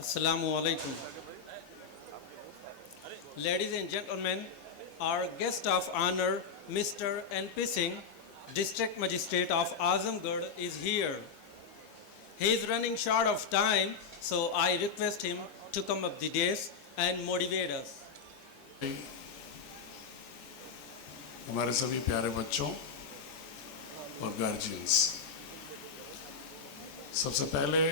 Assalamu alaikum. Ladies and gentlemen, our guest of honor, Mr. N.P. Singh, District Magistrate of Azamgarh, is here. He is running short of time, so I request him to come up the dais and motivate us. हमारे सभी प्यारे बच्चों और guardians, सबसे पहले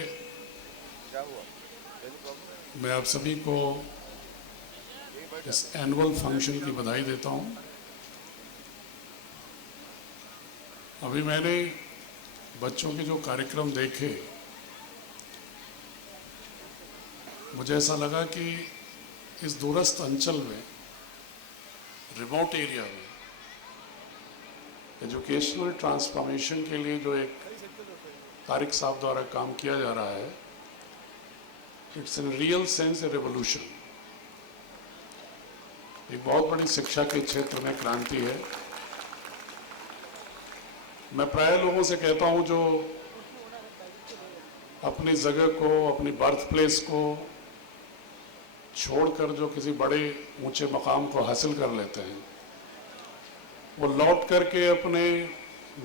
मैं आप सभी को इस एनुअल फंक्शन की बधाई देता हूं। अभी मैंने बच्चों के जो कार्यक्रम देखे, मुझे ऐसा लगा कि इस दूरस्थ अंचल में, रिमोट एरिया में एजुकेशनल ट्रांसफॉर्मेशन के लिए जो एक तारिक साहब द्वारा काम किया जा रहा है, it's in real sense A revolution. एक बहुत बड़ी शिक्षा के क्षेत्र में क्रांति है। मैं प्राय लोगों से कहता हूं जो अपनी जगह को, अपनी बर्थ प्लेस को छोड़कर जो किसी बड़े ऊंचे मकाम को हासिल कर लेते हैं, वो लौट करके अपने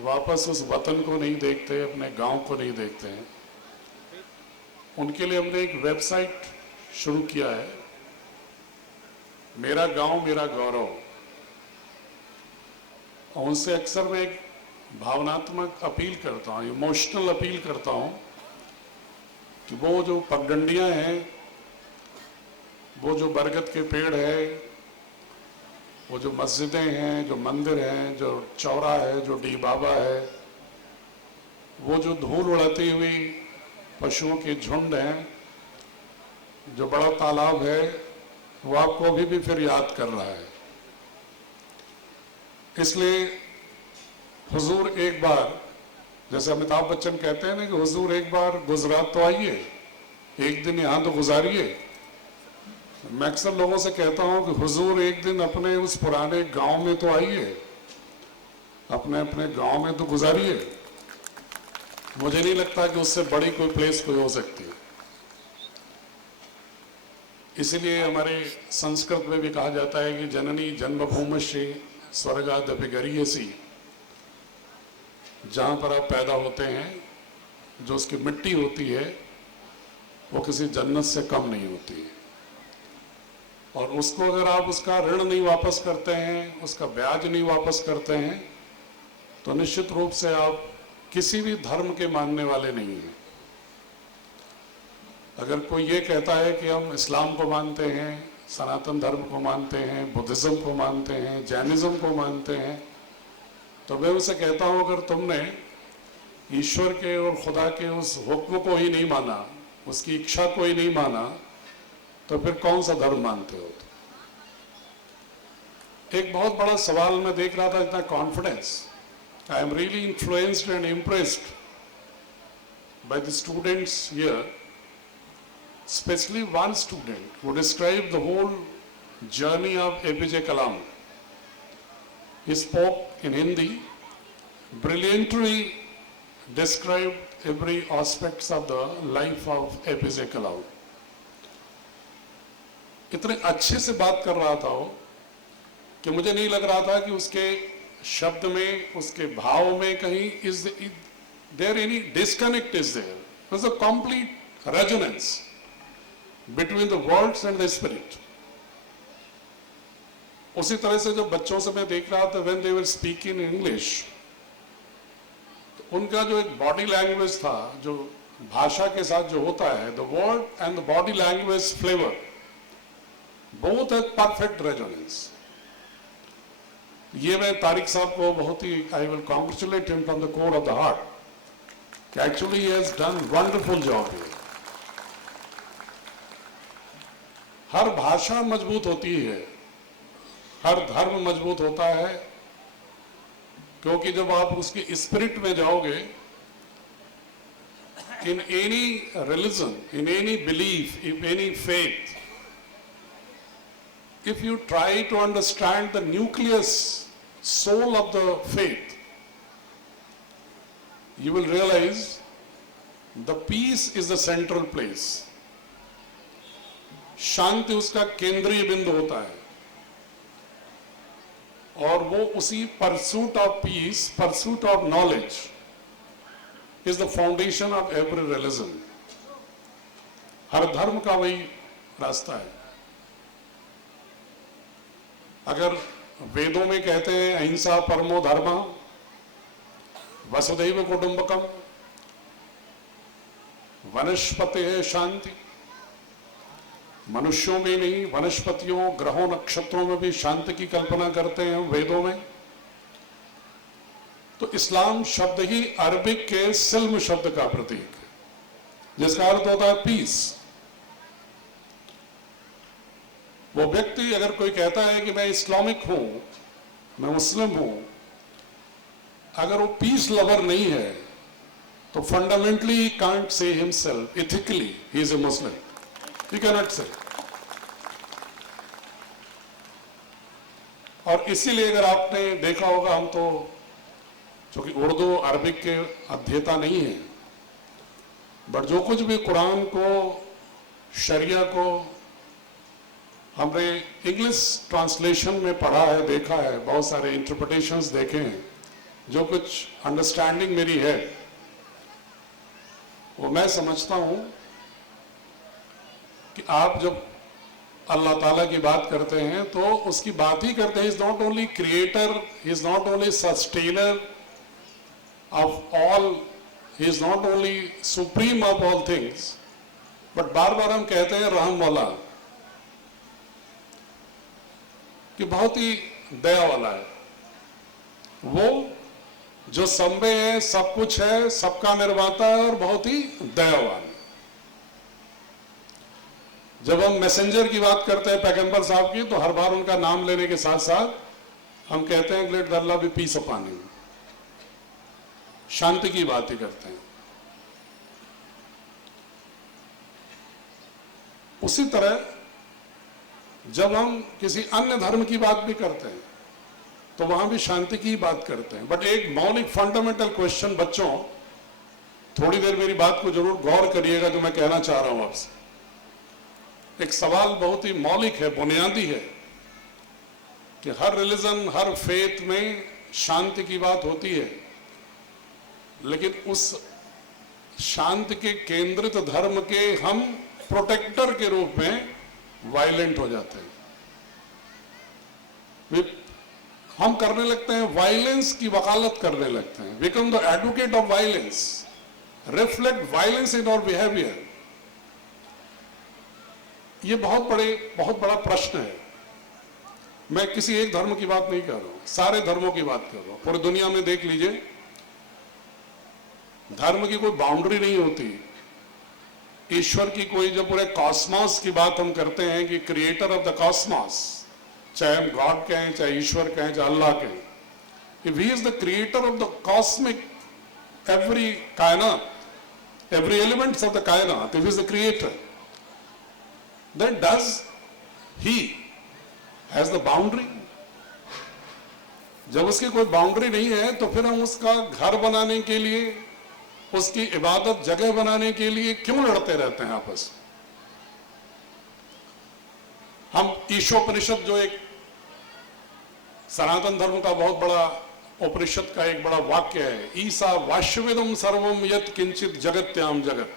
वापस उस वतन को नहीं देखते, अपने गांव को नहीं देखते हैं। उनके लिए हमने एक वेबसाइट शुरू किया है, मेरा गांव मेरा गौरव। और उनसे अक्सर मैं एक भावनात्मक अपील करता हूँ, इमोशनल अपील करता हूँ कि वो जो पगडंडियाँ हैं, वो जो बरगद के पेड़ है, वो जो मस्जिदें हैं, जो मंदिर हैं, जो चौरा है, जो डी बाबा है, वो जो धूल उड़ाती हुई पशुओं के झुंड हैं, जो बड़ा तालाब है, वो आपको अभी भी फिर याद कर रहा है। इसलिए हुजूर एक बार, जैसे अमिताभ बच्चन कहते हैं ना कि हुजूर एक बार गुजरात तो आइए, एक दिन यहाँ तो गुजारिए। मैं अक्सर लोगों से कहता हूँ कि हुजूर एक दिन अपने उस पुराने गांव में तो आइए, अपने अपने गांव में तो गुजारिए। मुझे नहीं लगता कि उससे बड़ी कोई प्लेस कोई हो सकती है। इसीलिए हमारे संस्कृत में भी कहा जाता है कि जननी जन्मभूमिश्री स्वर्गादपि गरीयसी। जहाँ पर आप पैदा होते हैं, जो उसकी मिट्टी होती है, वो किसी जन्नत से कम नहीं होती है। और उसको अगर आप उसका ऋण नहीं वापस करते हैं, उसका ब्याज नहीं वापस करते हैं, तो निश्चित रूप से आप किसी भी धर्म के मानने वाले नहीं हैं। अगर कोई ये कहता है कि हम इस्लाम को मानते हैं, सनातन धर्म को मानते हैं, बुद्धिज्म को मानते हैं, जैनिज्म को मानते हैं, तो मैं उसे कहता हूँ अगर तुमने ईश्वर के और खुदा के उस हुक्म को ही नहीं माना, उसकी इच्छा को ही नहीं माना, तो फिर कौन सा धर्म मानते हो? एक बहुत बड़ा सवाल मैं देख रहा था, इतना confidence. I am really influenced and impressed by the students here, especially one student who described the whole journey of APJ Kalam. He spoke in Hindi, brilliantly described every aspects of the life of APJ Kalam. इतने अच्छे से बात कर रहा था वो कि मुझे नहीं लग रहा था कि उसके शब्द में, उसके भाव में कहीं is there any disconnect is there. It was a complete resonance between the words and the spirit. उसी तरह से जो बच्चों से मैं देख रहा था when they were speaking in English, तो उनका जो एक बॉडी लैंग्वेज था, जो भाषा के साथ जो होता है, the word and the body language flavor both had perfect resonance. ये मैं तारिक साहब को बहुत ही I will congratulate him from the core of the heart कि actually he has done wonderful job here. हर भाषा मजबूत होती है, हर धर्म मजबूत होता है, क्योंकि जब आप उसकी स्पिरिट में जाओगे, in any religion, in any belief, in any faith, if you try to understand the nucleus soul of the faith, you will realize the peace is the central place. शांति उसका केंद्रीय बिंदु होता है, और वो उसी pursuit of peace, pursuit of knowledge is the foundation of every religion. हर धर्म का वही रास्ता है। अगर वेदों में कहते हैं अहिंसा परमो धर्म, वसुधैव कुटुंबकम, वनस्पति है शांति, मनुष्यों में नहीं वनस्पतियों, ग्रहों, नक्षत्रों में भी शांति की कल्पना करते हैं वेदों में। तो इस्लाम शब्द ही अरबिक के सिल्म शब्द का प्रतीक है, जिसका अर्थ होता है पीस। वो व्यक्ति अगर कोई कहता है कि मैं इस्लामिक हूं, मैं मुस्लिम हूं, अगर वो पीस लवर नहीं है तो fundamentally can't say himself ethically he is a Muslim, he cannot say. और इसीलिए अगर आपने देखा होगा, हम तो चूंकि उर्दू अरबिक के अध्येता नहीं है, बट जो कुछ भी कुरान को, शरिया को हमने इंग्लिश ट्रांसलेशन में पढ़ा है, देखा है, बहुत सारे इंटरप्रिटेशंस देखे हैं, जो कुछ अंडरस्टैंडिंग मेरी है वो मैं समझता हूं कि आप जब अल्लाह ताला की बात करते हैं तो उसकी बात ही करते हैं, is not only creator, he is not only sustainer of all, he is not only supreme of all things, but बार बार हम कहते हैं रहम वाला, कि बहुत ही दया वाला है, वो जो सब में है, सब कुछ है, सबका निर्माता है और बहुत ही दयावान है। जब हम मैसेंजर की बात करते हैं पैगंबर साहब की, तो हर बार उनका नाम लेने के साथ साथ हम कहते हैं let the Allah be peace upon him, शांति की बात ही करते हैं। उसी तरह जब हम किसी अन्य धर्म की बात भी करते हैं तो वहां भी शांति की बात करते हैं। बट एक मौलिक फंडामेंटल क्वेश्चन, बच्चों थोड़ी देर मेरी बात को जरूर गौर करिएगा जो मैं कहना चाह रहा हूं आपसे। एक सवाल बहुत ही मौलिक है, बुनियादी है, कि हर रिलीजन, हर फेथ में शांति की बात होती है, लेकिन उस शांति के केंद्रित धर्म के हम प्रोटेक्टर के रूप में वायलेंट हो जाते हैं। हम करने लगते हैं वायलेंस की वकालत करने लगते हैं, become the advocate of violence, reflect violence in our behaviour. ये बहुत बड़ा प्रश्न है। मैं किसी एक धर्म की बात नहीं कर रहा हूं, सारे धर्मों की बात कर रहा हूं। पूरी दुनिया में देख लीजिए, धर्म की कोई बाउंड्री नहीं होती, ईश्वर की कोई, जब पूरे कॉस्मॉस की बात हम करते हैं कि क्रिएटर ऑफ द कॉस्मॉस, चाहे हम गॉड कहें, चाहे ईश्वर कहें, चाहे अल्लाह कहें, if he is the creator of the cosmic, every कायनात, एवरी एलिमेंट्स ऑफ द कायनात, if he is the creator, then does he has the boundary? जब उसकी कोई बाउंड्री नहीं है तो फिर हम उसका घर बनाने के लिए, उसकी इबादत जगह बनाने के लिए क्यों लड़ते रहते हैं आपस में? हम ईशोपनिषद, जो एक सनातन धर्म का बहुत बड़ा उपनिषद का एक बड़ा वाक्य है, ईसा वाश्यविदम सर्वम यत् किंचित जगत्याम जगत,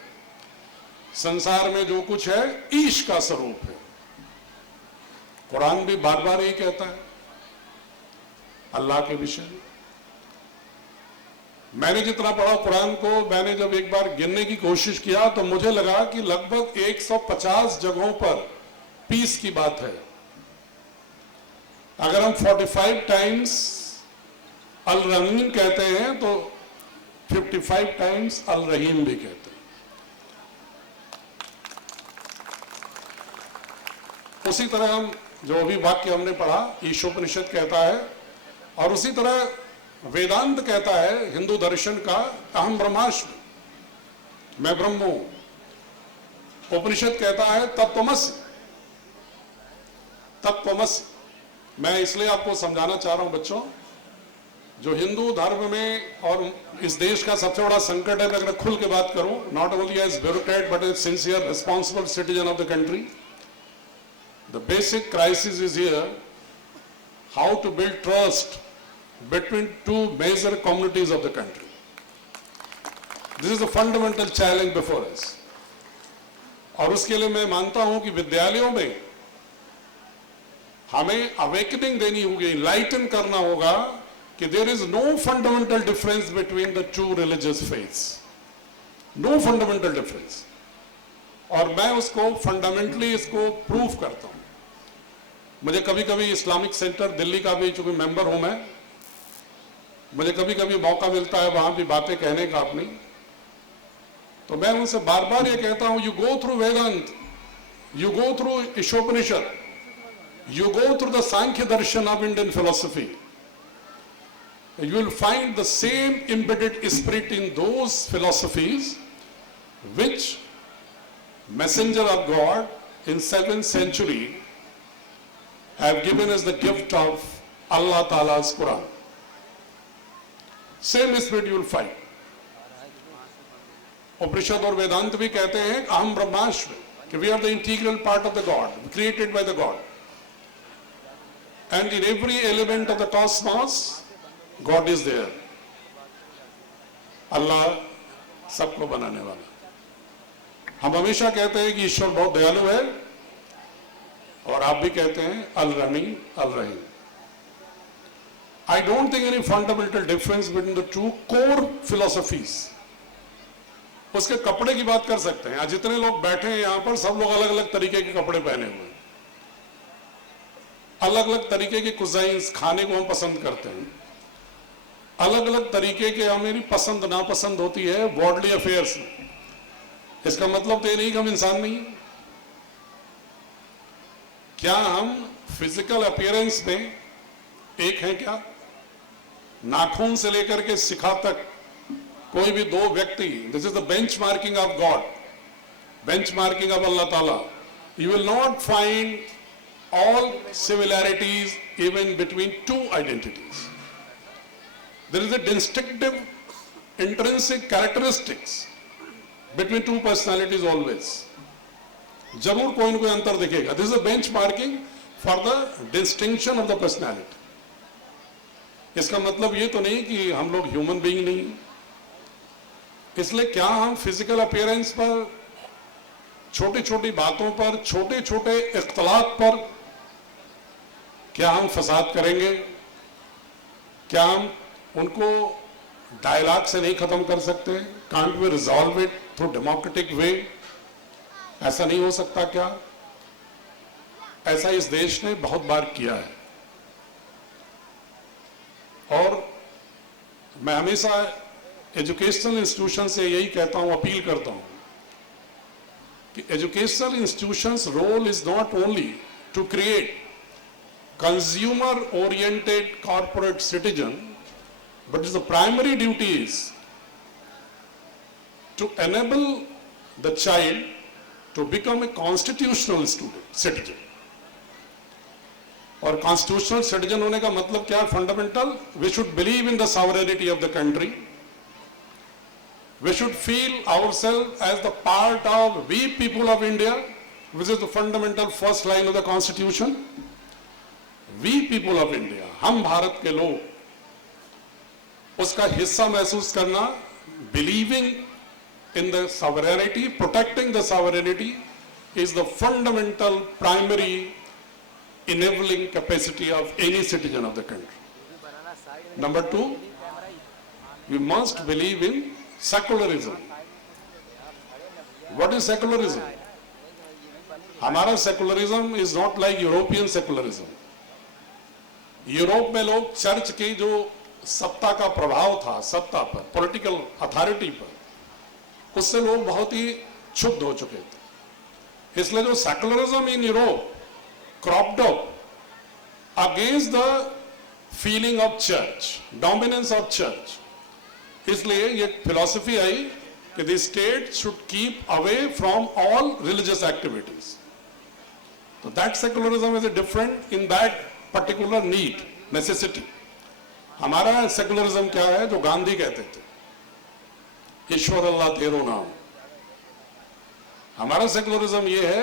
संसार में जो कुछ है ईश का स्वरूप है। कुरान भी बार बार यही कहता है अल्लाह के विषय में। मैंने जितना पढ़ा कुरान को, मैंने जब एक बार गिनने की कोशिश किया तो मुझे लगा कि लगभग 150 जगहों पर पीस की बात है। अगर हम 45 टाइम्स अल रहीम कहते हैं तो 55 टाइम्स अल रहीम भी कहते हैं। उसी तरह हम जो अभी वाक्य हमने पढ़ा, ईशोपनिषद कहता है, और उसी तरह वेदांत कहता है, हिंदू दर्शन का, अहम ब्रह्मास्मि, मैं ब्रह्म हूं। उपनिषद कहता है तत्त्वमसि, तत्त्वमसि। मैं इसलिए आपको समझाना चाह रहा हूं बच्चों, जो हिंदू धर्म में और इस देश का सबसे बड़ा संकट है, मैं अगर खुल के बात करूं, not only as bureaucrat but as sincere responsible citizen of the country, The basic crisis is here, how to build trust between two major communities of the country. This is the fundamental challenge before us. और उसके लिए मैं मानता हूं कि विद्यालयों में हमें अवेकनिंग देनी होगी, इनलाइटन करना होगा कि there is no fundamental difference between the two religious faiths, no fundamental difference. और मैं उसको फंडामेंटली इसको प्रूव करता हूं। मुझे कभी कभी इस्लामिक सेंटर दिल्ली का भी, चूंकि मेंबर हूं मैं, मुझे कभी कभी मौका मिलता है वहां भी बातें कहने का अपनी, तो मैं उनसे बार बार ये कहता हूं, you go through Vedanta, you go through Ishopanishad, you go through the Sankhya Darshan of Indian philosophy, you will find the same embedded spirit in those philosophies which messenger of God in 7th century have given us the gift of Allah Ta'ala's Quran. Same spirit you will find. उपनिषद और वेदांत भी कहते हैं अहम ब्रह्मास्मि, कि we are the integral part of the God, created by the God. And in every element of the cosmos, God is there. अल्लाह सबको बनाने वाला। हम हमेशा कहते हैं कि ईश्वर बहुत दयालु है, और आप भी कहते हैं अल रहीम, अल रहीम। I don't think any fundamental difference between the two core philosophies. उसके कपड़े की बात कर सकते हैं। आज जितने लोग बैठे हैं यहां पर, सब लोग अलग अलग तरीके के कपड़े पहने हुए हैं, अलग अलग तरीके के कुजाइंस, खाने को हम पसंद करते हैं, अलग अलग तरीके के हमारी पसंद नापसंद होती है वर्ल्डली अफेयर्स में। इसका मतलब तो ये नहीं कि हम इंसान नहीं। क्या हम फिजिकल अपीयरेंस में एक हैं? क्या नाखून से लेकर के शिखा तक कोई भी दो व्यक्ति, this is the benchmarking of God, benchmarking of Allah ताला, you will not find all similarities even between two identities. There is a distinctive intrinsic characteristics between two personalities always. जरूर कोई न कोई अंतर दिखेगा. This is a benchmarking for the distinction of the personality. इसका मतलब ये तो नहीं कि हम लोग ह्यूमन बीइंग नहीं। इसलिए क्या हम फिजिकल अपीयरेंस पर, छोटी छोटी बातों पर, छोटे छोटे इख्तलाफ पर क्या हम फसाद करेंगे? क्या हम उनको डायलॉग से नहीं खत्म कर सकते? Can't we resolve it through democratic way? ऐसा नहीं हो सकता क्या? ऐसा इस देश ने बहुत बार किया है। और मैं हमेशा एजुकेशनल इंस्टीट्यूशन से यही कहता हूं, अपील करता हूं कि educational institutions role is not only to create consumer oriented corporate citizen, but the primary duty is to enable the child to become a constitutional citizen. और constitutional citizen होने का मतलब क्या है? Fundamental, we should believe in the sovereignty of the country, we should feel ourselves as the part of we people of India, which is the fundamental first line of the constitution. We people of India, हम भारत के लोग, उसका हिस्सा महसूस करना, believing in the sovereignty, protecting the sovereignty is the fundamental primary enabling capacity of any citizen of the country. Number two, we must believe in secularism. What is secularism? हमारा secularism is not like European secularism. Europe में लोग church की जो सत्ता का प्रभाव था, सत्ता पर, पॉलिटिकल अथॉरिटी पर, उससे लोग बहुत ही क्षुब्ध हो चुके थे। इसलिए जो secularism in Europe cropped up against the feeling of church, dominance of church, इसलिए ये फिलॉसफी आई कि the state should keep away from all religious activities. तो that secularism is different in that particular need, necessity. हमारा secularism क्या है? जो गांधी कहते थे, ईश्वर अल्लाह तेरो नाम। हमारा सेकुलरिज्म ये है,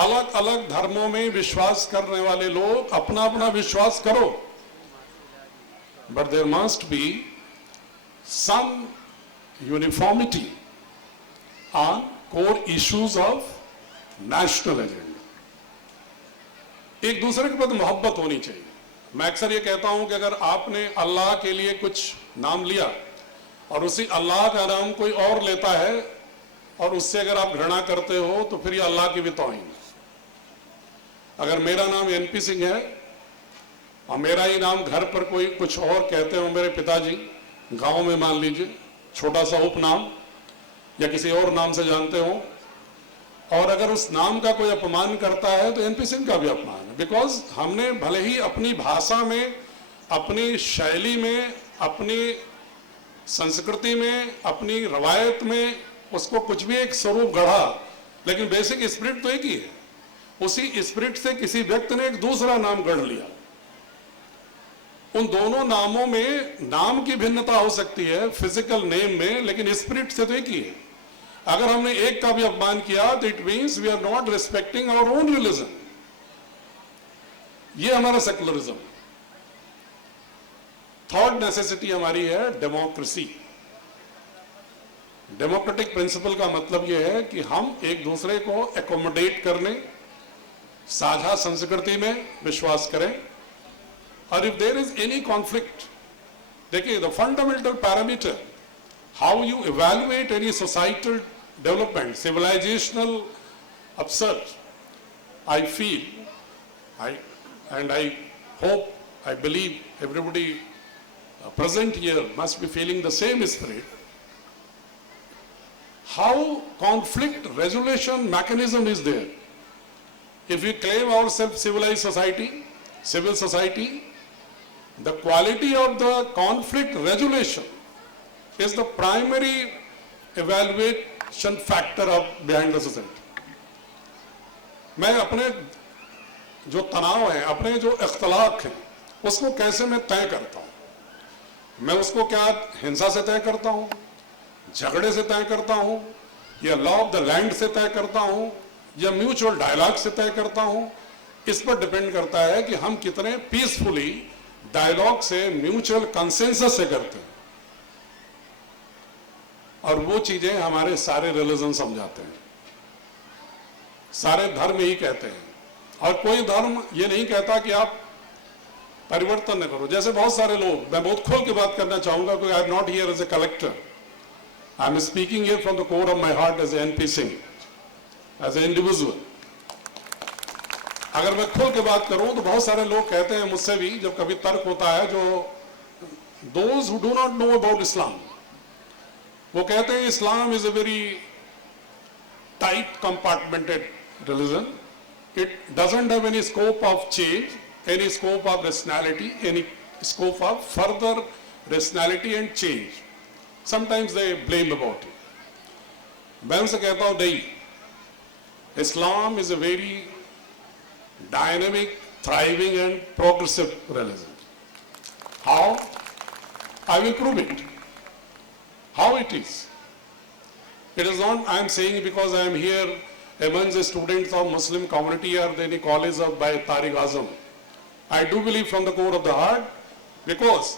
अलग अलग धर्मों में विश्वास करने वाले लोग अपना अपना विश्वास करो, but there must be some uniformity on core issues of national agenda. एक दूसरे के प्रति मोहब्बत होनी चाहिए। मैं अक्सर ये कहता हूं कि अगर आपने अल्लाह के लिए कुछ नाम लिया और उसी अल्लाह का नाम कोई और लेता है और उससे अगर आप घृणा करते हो तो फिर ये अल्लाह की भी तौहीन है। अगर मेरा नाम एनपी सिंह है और मेरा ही नाम घर पर कोई कुछ और कहते हो, मेरे पिताजी गांव में मान लीजिए छोटा सा उपनाम या किसी और नाम से जानते हो, और अगर उस नाम का कोई अपमान करता है तो एनपी सिंह का भी अपमान है। बिकॉज हमने भले ही अपनी भाषा में, अपनी शैली में, अपनी संस्कृति में, अपनी रवायत में उसको कुछ भी एक स्वरूप गढ़ा, लेकिन बेसिक स्पिरिट तो एक ही है। उसी स्पिरिट से किसी व्यक्ति ने एक दूसरा नाम गढ़ लिया। उन दोनों नामों में नाम की भिन्नता हो सकती है फिजिकल नेम में, लेकिन स्पिरिट से तो एक ही है। अगर हमने एक का भी अपमान किया तो it means we are not respecting our own religion. ये हमारा सेकुलरिज्म। थर्ड नेसेसिटी हमारी है डेमोक्रेसी। डेमोक्रेटिक प्रिंसिपल का मतलब यह है कि हम एक दूसरे को एकोमोडेट करने, साझा संस्कृति में विश्वास करें, और if there is any conflict, देखिए the fundamental parameter how you evaluate any societal development, civilizational upsurge, I feel, and I hope, I believe everybody present here must be feeling the same spirit. How conflict resolution mechanism is there? If we claim ourselves civilized society, civil society, the quality of the conflict resolution is the primary evaluation factor of behind the society. मैं अपने जो तनाव है, अपने जो इख्तलाफ हैं, उसको कैसे मैं तय करता हूं? मैं उसको क्या हिंसा से तय करता हूं, झगड़े से तय करता हूं, या लॉ ऑफ द लैंड से तय करता हूं, या म्यूचुअल डायलॉग से तय करता हूं? इस पर डिपेंड करता है कि हम कितने पीसफुली डायलॉग से, म्यूचुअल कंसेंसस से करते हैं। और वो चीजें हमारे सारे रिलीजन समझाते हैं, सारे धर्म ही कहते हैं। और कोई धर्म ये नहीं कहता कि आप परिवर्तन न करो। जैसे बहुत सारे लोग, मैं बहुत खोल के बात करना चाहूंगा, क्योंकि I am not here as a collector, I am speaking here from the core of my heart as NP Singh, as an individual. अगर मैं खोल के बात करूं तो बहुत सारे लोग कहते हैं मुझसे भी, जब कभी तर्क होता है, जो those who do not know about Islam, वो कहते हैं Islam is a very tight compartmented religion, it doesn't have any scope of change, any scope of rationality, any scope of further rationality and change. Sometimes they blame about it. मैं उनसे कहता हूं नहीं, Islam is a very dynamic, thriving and progressive religion. How? I will prove it. How it is? It is not I am saying because I am here amongst the students of Muslim community or any college of by Tariq Azam. I do believe from the core of the heart, because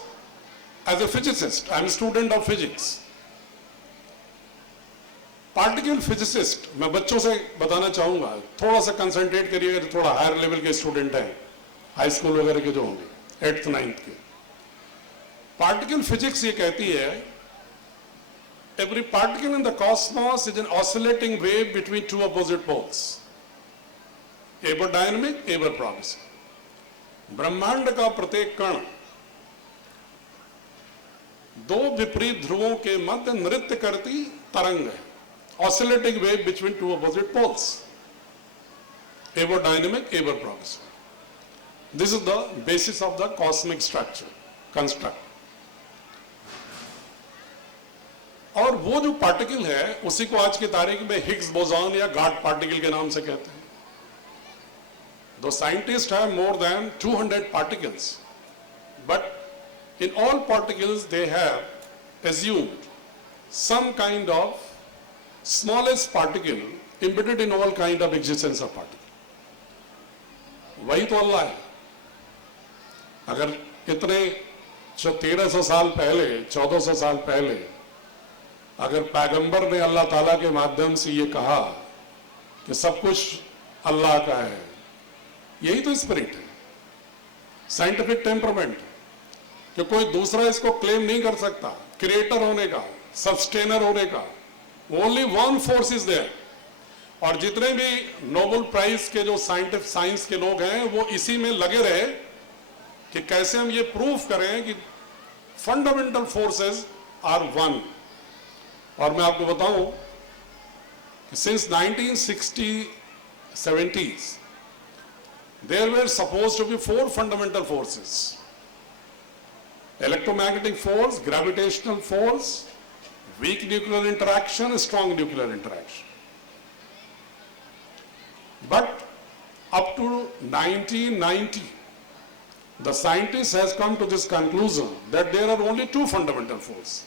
as a physicist, I am a student of physics. Particle physicist, मैं बच्चों से बताना चाहूंगा, थोड़ा सा concentrate करिएगा, तो थोड़ा हायर लेवल के स्टूडेंट हैं, हाई स्कूल वगैरह के जो होंगे 8th 9th के। पार्टिकल फिजिक्स ये कहती है, every particle in the cosmos is an oscillating wave between two opposite poles, ever dynamic ever progressive. ब्रह्मांड का प्रत्येक कण दो विपरीत ध्रुवों के मध्य नृत्य करती तरंग है, oscillating wave between two opposite poles, ever dynamic, ever progressive. This is the basis of the cosmic structure, construct. और वो जो पार्टिकल है उसी को आज की तारीख में हिग्स बोसॉन या गॉड पार्टिकल के नाम से कहते हैं। The scientists have more than 200 particles, but in all particles they have assumed some kind of smallest particle embedded in all kind of existence of particle. वही तो अल्लाह है। अगर इतने 1300 साल पहले, 1400 साल पहले अगर पैगंबर ने अल्लाह ताला के माध्यम से ये कहा कि सब कुछ अल्लाह का है, यही तो स्पिरिट है, साइंटिफिक टेम्परामेंट, कि कोई दूसरा इसको क्लेम नहीं कर सकता क्रिएटर होने का, सस्टेनर होने का। Only one force is there. और जितने भी नोबेल प्राइज के जो साइंस के लोग हैं वो इसी में लगे रहे कि कैसे हम ये प्रूफ करें कि फंडामेंटल फोर्सेस आर वन। और मैं आपको बताऊं कि since 1960 70s there were supposed to be 4 fundamental forces: electromagnetic force, gravitational force, weak nuclear interaction, strong nuclear interaction. But up to 1990 the scientist has come to this conclusion that there are only 2 fundamental forces.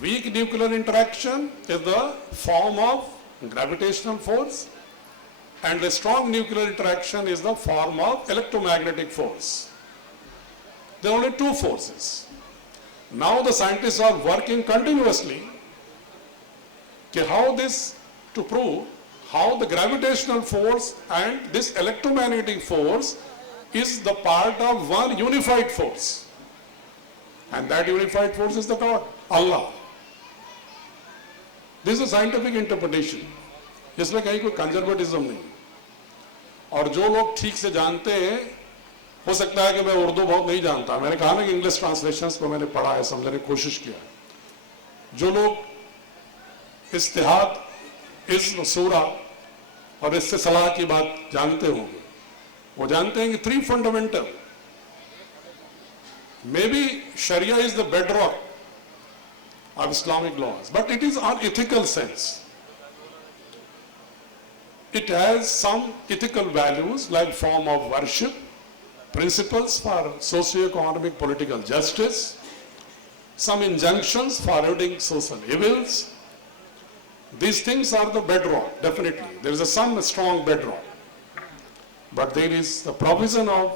Weak nuclear interaction is the form of gravitational force, and the strong nuclear interaction is the form of electromagnetic force. There are only 2 forces. Now the scientists are working continuously to prove how the gravitational force and this electromagnetic force is the part of one unified force, and that unified force is the God, Allah. This is a scientific interpretation. इसमें कहीं कोई conservatism नहीं। और जो लोग ठीक से जानते हैं, हो सकता है कि मैं उर्दू बहुत नहीं जानता, मैंने कहा ना कि इंग्लिश ट्रांसलेशंस को मैंने पढ़ा है, समझने की कोशिश किया है। जो लोग इस्तिहाद, इस्म, सूरा और इससे सलाह की बात जानते होंगे, वो जानते हैं कि 3 fundamental, maybe sharia is the bedrock of Islamic laws, but it is on ethical sense. It has some ethical values like form of worship, principles for socio-economic political justice, some injunctions forwarding social evils. These things are the bedrock, definitely. There is some strong bedrock. But there is the provision of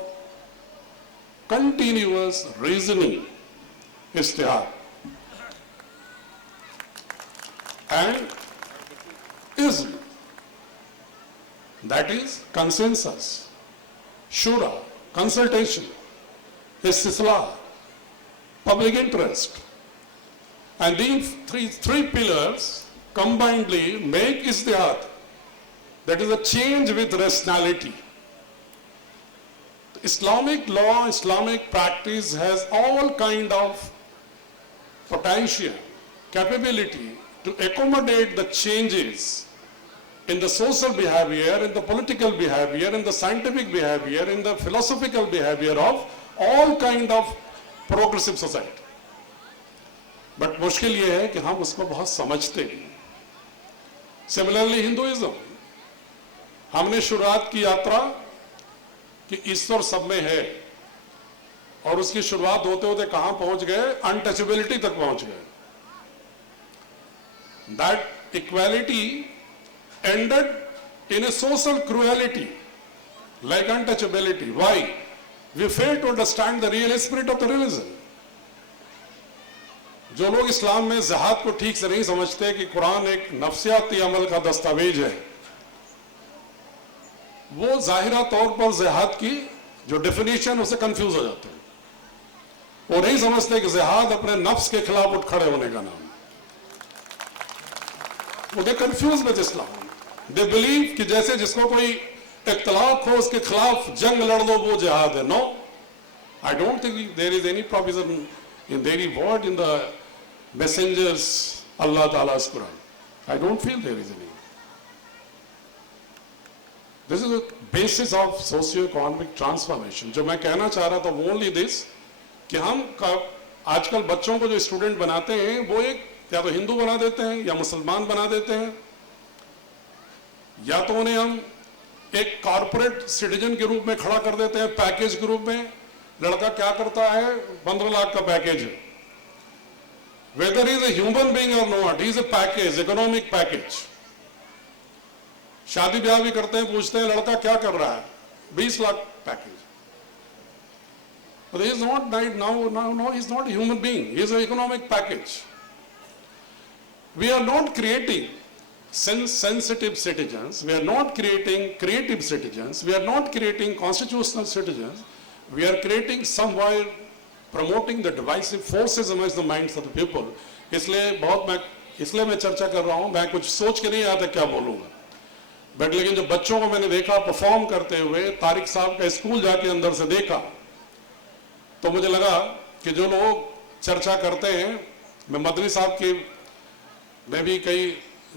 continuous reasoning, ijtihad, and ism, that is consensus, shura, consultation, istislah, public interest. And these three pillars combinedly make ijtihad, that is a change with rationality. Islamic law, Islamic practice has all kind of potential, capability to accommodate the changes in the social behavior, in the political behavior, in the scientific behavior, in the philosophical behavior of all kind of progressive society. But मुश्किल ये है कि हम उसको बहुत समझते नहीं। Similarly, Hinduism, हमने शुरुआत की यात्रा कि ईश्वर सब में है, और उसकी शुरुआत होते होते कहां पहुंच गए? अनटचेबिलिटी तक पहुंच गए। That equality ended in a social cruelty like untouchability. Why? We fail to understand the real spirit of the religion. जो लोग इस्लाम में जिहाद को ठीक से नहीं समझते कि कुरान एक नफ्सियाती अमल का दस्तावेज है, वो जाहिरा तौर पर जिहाद की जो डेफिनेशन उससे कंफ्यूज हो जाते हैं। वो नहीं समझते कि जिहाद अपने नफ्स के खिलाफ उठ खड़े होने का नाम है। वो they confuse with Islam. They believe कि जैसे जिसको कोई इख्तिलाफ हो उसके खिलाफ जंग लड़ दो वो जिहाद है। No, I don't think there is any provision in very word in the messengers Allah Ta'ala's Quran. I don't feel there is any. This is the basis of socio-economic transformation. जो मैं कहना चाह रहा था only this, कि हम आजकल बच्चों को जो स्टूडेंट बनाते हैं वो एक या तो हिंदू बना देते हैं या मुसलमान बना देते हैं, या तो उन्हें हम एक कॉर्पोरेट सिटीजन के रूप में खड़ा कर देते हैं पैकेज के रूप में। लड़का क्या करता है? 15 लाख का पैकेज है। Whether is a human being और not, is a package, economic package. शादी ब्याह भी करते हैं, पूछते हैं लड़का क्या कर रहा है, 20 lakh package. But he is not now he is not a human being. He is an economic package. We are not creating sensitive citizens. We are not creating creative citizens. We are not creating constitutional citizens. We are creating somewhere promoting the divisive forces amongst the minds of the people. इसलिए मैं चर्चा कर रहा हूं। मैं कुछ सोच के नहीं आया था क्या बोलूंगा, बट लेकिन जब बच्चों को मैंने देखा परफॉर्म करते हुए, तारिक साहब का स्कूल जाके अंदर से देखा, तो मुझे लगा कि जो लोग चर्चा करते हैं, मैं मदनी साहब की मैं भी कई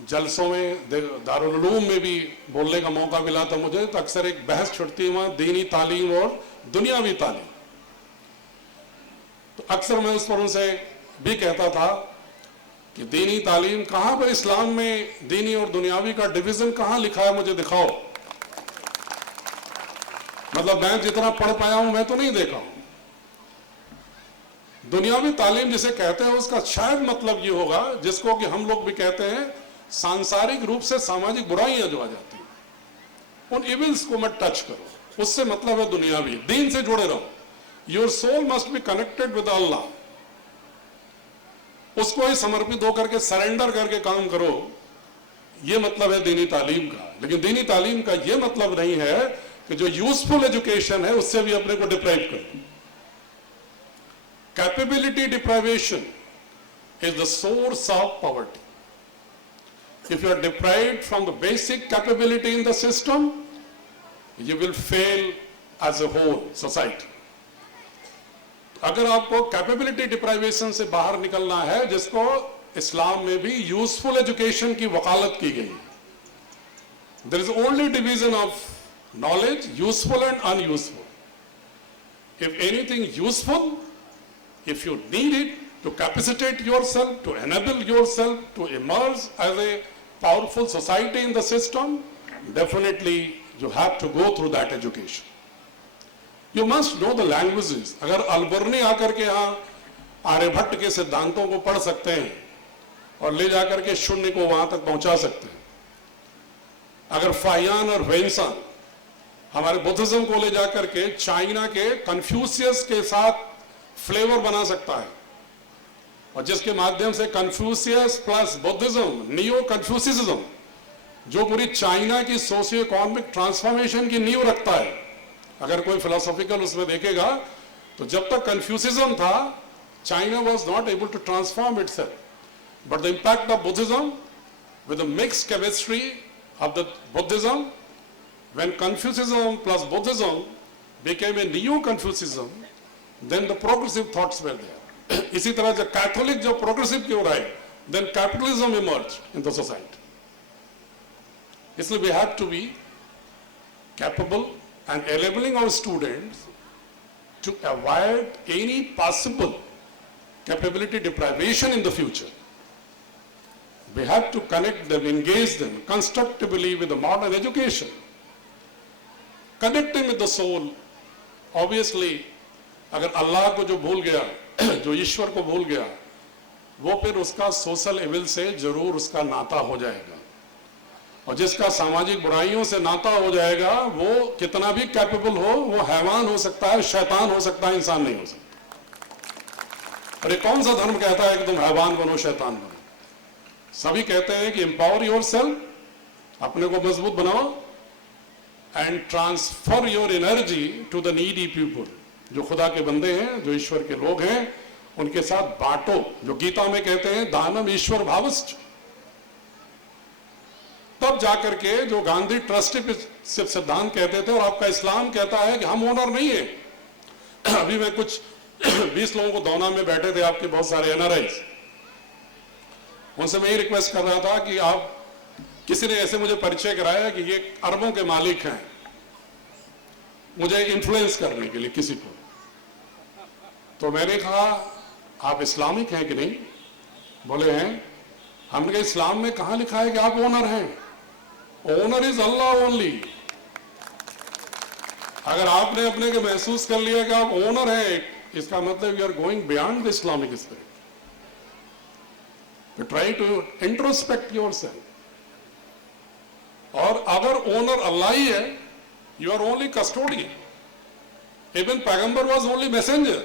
जलसों में दारुल उलूम में भी बोलने का मौका मिला था मुझे, तो अक्सर एक बहस छुड़ती है वहां दीनी तालीम और दुनियावी तालीम। तो अक्सर मैं उस पर उनसे भी कहता था कि दीनी तालीम कहां पर इस्लाम में दीनी और दुनियावी का डिवीजन कहां लिखा है, मुझे दिखाओ। मतलब मैं जितना पढ़ पाया हूं मैं तो नहीं देखा हूं। दुनियावी तालीम जिसे कहते हैं उसका शायद मतलब ये होगा, जिसको कि हम लोग भी कहते हैं सांसारिक रूप से सामाजिक बुराइयां जो आ जाती हैं, उन इविल्स को मत टच करो, उससे मतलब है दुनियावी। दीन से जुड़े रहो। Your soul must be connected with Allah. उसको ही समर्पित होकर के सरेंडर करके काम करो, यह मतलब है दीनी तालीम का। लेकिन दीनी तालीम का यह मतलब नहीं है कि जो यूजफुल एजुकेशन है उससे भी अपने को डिप्राइव करो। Capability deprivation is the source of poverty. If you are deprived from the basic capability in the system, you will fail as a whole society. अगर आपको कैपेबिलिटी डिप्राइवेशन से बाहर निकलना है, जिसको इस्लाम में भी यूजफुल एजुकेशन की वकालत की गई है। There is only division of knowledge, useful and unuseful. If anything useful, if you need it to capacitate yourself, to enable yourself to emerge as a powerful society in the system, definitely you have to go through that education. You must know the languages. अगर अलबर्नी आकर के यहाँ आर्यभट्ट के सिद्धांतों को पढ़ सकते हैं और ले जाकर के शून्य को वहां तक पहुंचा सकते हैं, अगर फाहियान और वेन्सान हमारे बुद्धिज्म को ले जाकर के चाइना के कन्फ्यूशियस के साथ फ्लेवर बना सकता है, और जिसके माध्यम से कन्फ्यूशियस प्लस बुद्धिज्म, नियो कन्फ्यूसिज्म, जो पूरी चाइना की सोशियो इकोनॉमिक ट्रांसफॉर्मेशन की नींव रखता है, अगर कोई फिलोसॉफिकल उसमें देखेगा तो जब तक कन्फ्यूसिज्म था, China was not able to transform itself, but the impact of Buddhism with the mixed chemistry of the Buddhism, when Confucianism plus Buddhism became a neo Confucianism, then the progressive thoughts were there. इसी तरह जब Catholic जो progressive की ओर आए, then capitalism emerged in the society. इसलिए we have to be capable and enabling our students to avoid any possible capability deprivation in the future. We have to connect them, engage them constructively with the modern education. Connecting with the soul, obviously, अगर अल्लाह को जो भूल गया, जो ईश्वर को भूल गया, वो फिर उसका सोशल इविल से जरूर उसका नाता हो जाएगा, और जिसका सामाजिक बुराइयों से नाता हो जाएगा, वो कितना भी कैपेबल हो, वो हैवान हो सकता है, शैतान हो सकता है, इंसान नहीं हो सकता। अरे कौन सा धर्म कहता है कि तुम हैवान बनो, शैतान बनो? सभी कहते हैं कि एम्पावर योरसेल्फ, अपने को मजबूत बनाओ, and transfer your energy to the needy people. जो खुदा के बंदे हैं, जो ईश्वर के लोग हैं, उनके साथ बांटो। जो गीता में कहते हैं दानम ईश्वर भावश्च। तब जाकर के जो गांधी ट्रस्टी सिद्धांत कहते थे, और आपका इस्लाम कहता है कि हम ओनर नहीं है। अभी मैं कुछ 20 लोगों को दौना में बैठे थे, आपके बहुत सारे एनआरआईज, उनसे मैं ये रिक्वेस्ट कर रहा था कि आप, किसी ने ऐसे मुझे परिचय कराया कि ये अरबों के मालिक हैं, मुझे इन्फ्लुएंस करने के लिए किसी को। तो मैंने कहा आप इस्लामिक हैं कि नहीं? बोले हैं। हमने कहा इस्लाम में कहां लिखा है कि आप ओनर हैं? Owner is Allah only. अगर आपने अपने को महसूस कर लिया कि आप ओनर हैं, इसका मतलब you are going beyond the Islamic spirit. तो ट्राई टू इंट्रोस्पेक्ट योरसेल्फ। और अगर ओनर अल्लाह ही है, You are only custodian. Even Pagambar was only messenger.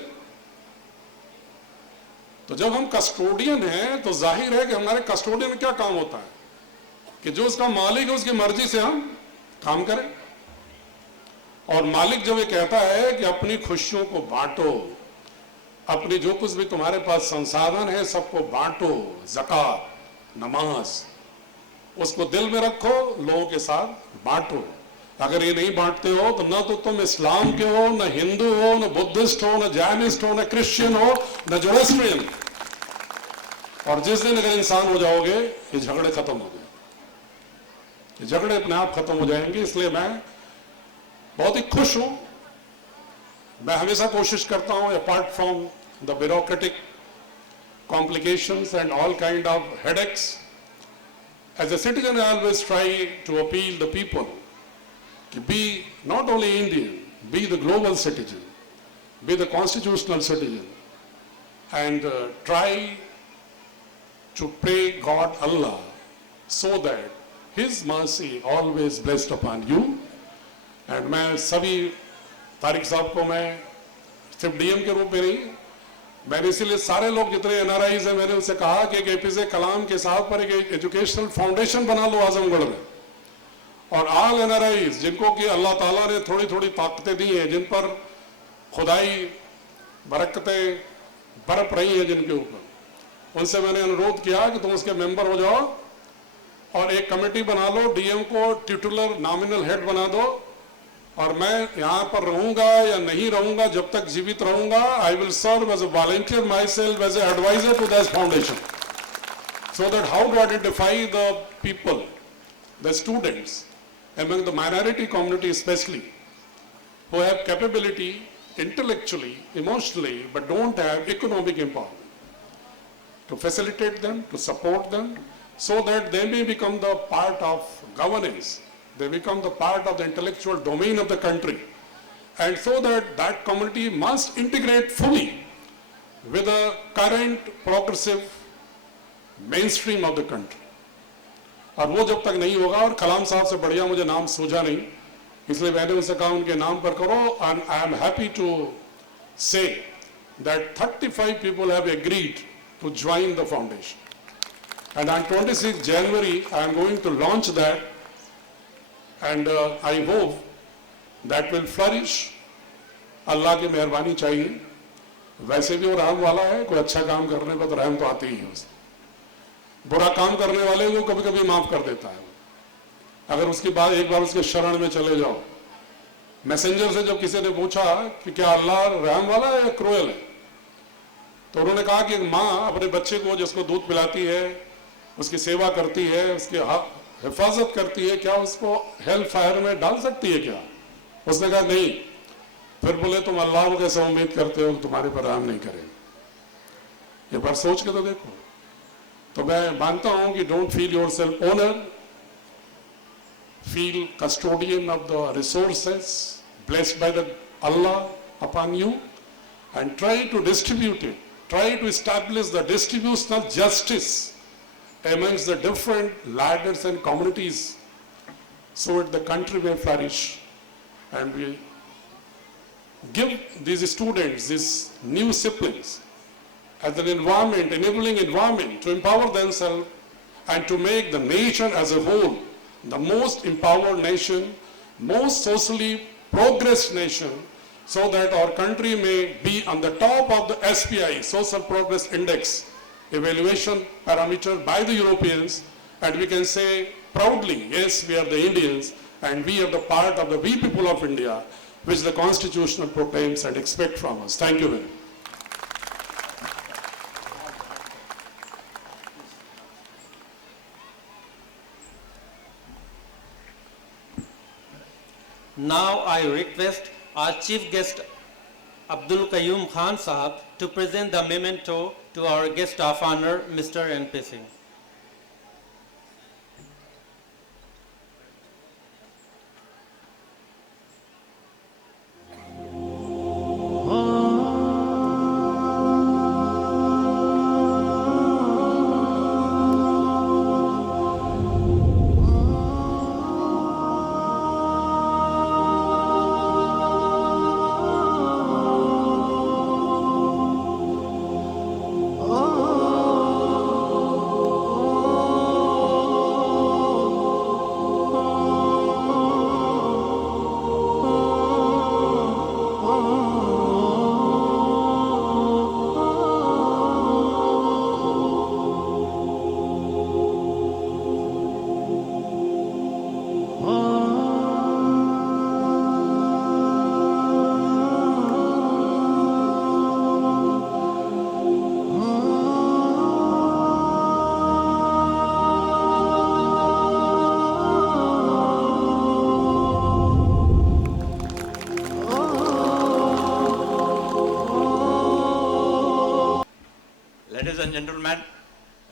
तो जब हम कस्टोडियन हैं तो जाहिर है कि हमारे कस्टोडियन में क्या काम होता है कि जो उसका मालिक है उसकी मर्जी से हम काम करें। और मालिक जब ये कहता है कि अपनी खुशियों को बांटो, अपनी जो कुछ भी तुम्हारे पास संसाधन है सबको बांटो, ज़कात, नमाज, उसको दिल में रखो, लोगों के साथ बांटो। अगर ये नहीं बांटते हो तो ना तो तुम इस्लाम के हो, न हिंदू हो, न बुद्धिस्ट हो, न जैनिस्ट हो, न क्रिश्चियन हो, न जोरोस्ट्रियन। और जिस दिन अगर इंसान हो जाओगे ये झगड़े खत्म हो गए, ये झगड़े अपने आप खत्म हो जाएंगे। इसलिए मैं बहुत ही खुश हूं। मैं हमेशा कोशिश करता हूं, apart from the bureaucratic complications and all kind of headaches, as a citizen I always try to appeal the people to be not only Indian, be the global citizen, be the constitutional citizen, and try to pray God Allah so that His mercy always blessed upon you. And मैं सभी तारिक साहब को मैं सिर्फ DM के रूप में नहीं, मैंने इसीलिए सारे लोग जितने एनआरआईज हैं मैंने उनसे कहा कि एक एपीजे कलाम के साथ पर एक एजुकेशनल फाउंडेशन बना लो आजमगढ़ में। और ऑल एनआरआईज जिनको कि अल्लाह ताला ने थोड़ी थोड़ी ताकतें दी हैं, जिन पर खुदाई बरकतें बरप रही हैं जिनके ऊपर, उनसे मैंने अनुरोध किया कि तुम उसके मेंबर हो जाओ और एक कमेटी बना लो, डीएम को ट्यूटुलर नॉमिनल हेड बना दो। और मैं यहाँ पर रहूंगा या नहीं रहूंगा, जब तक जीवित रहूंगा I will serve as a volunteer myself as advisor to this foundation, so that how to identify the people, the students among the minority community especially, who have capability intellectually, emotionally, but don't have economic empowerment, to facilitate them, to support them, so that they may become the part of governance, they become the part of the intellectual domain of the country, and so that that community must integrate fully with the current progressive mainstream of the country. और वो जब तक नहीं होगा, और कलाम साहब से बढ़िया मुझे नाम सूझा नहीं, इसलिए मैंने उनसे कहा उनके नाम पर करो। And I am happy to say that 35 people have agreed to join the foundation, and on 26 January I am going to launch that, and I hope that will flourish. Allah की मेहरबानी चाहिए, वैसे भी वो रहम वाला है, कोई अच्छा काम करने पर तो रहम तो आती ही है उसे, बुरा काम करने वाले को कभी कभी माफ कर देता है अगर उसकी बात एक बार उसके शरण में चले जाओ। मैसेंजर से जब किसी ने पूछा कि क्या अल्लाह रहम वाला है या क्रूएल है, तो उन्होंने कहा कि माँ अपने बच्चे को जिसको दूध पिलाती है, उसकी सेवा करती है, उसकी हिफाजत करती है, क्या उसको हेल फायर में डाल सकती है क्या? उसने कहा नहीं। फिर बोले तुम अल्लाह को कैसे उम्मीद करते हो कि तुम्हारे पर रहम नहीं करे? ये बार सोच के तो देखो। तो मैं मानता हूं कि don't feel yourself owner, feel custodian of the resources blessed by the Allah upon you, and try to distribute it, try to establish the distributional justice amongst the different ladders and communities, so that the country may flourish, and we give these students, these new siblings, as an environment, enabling environment to empower themselves and to make the nation as a whole the most empowered nation, most socially progressed nation, so that our country may be on the top of the SPI, Social Progress Index, evaluation parameter by the Europeans, and we can say proudly, yes, we are the Indians and we are the part of the we people of India, which the Constitution proclaims and expect from us. Thank you very much. Now I request our chief guest Abdul Qayyum Khan Sahab to present the memento to our guest of honor, Mr. N.P. Singh.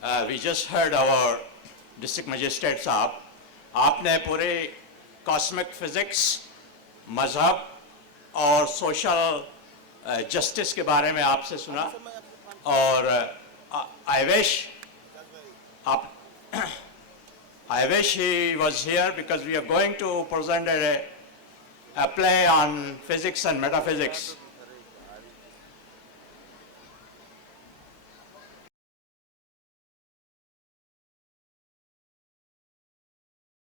We just heard our district magistrate साहब, आपने पूरे cosmic physics, मजहब और social justice के बारे में आपसे सुना और I wish he was here because we are going to present a play on physics and metaphysics.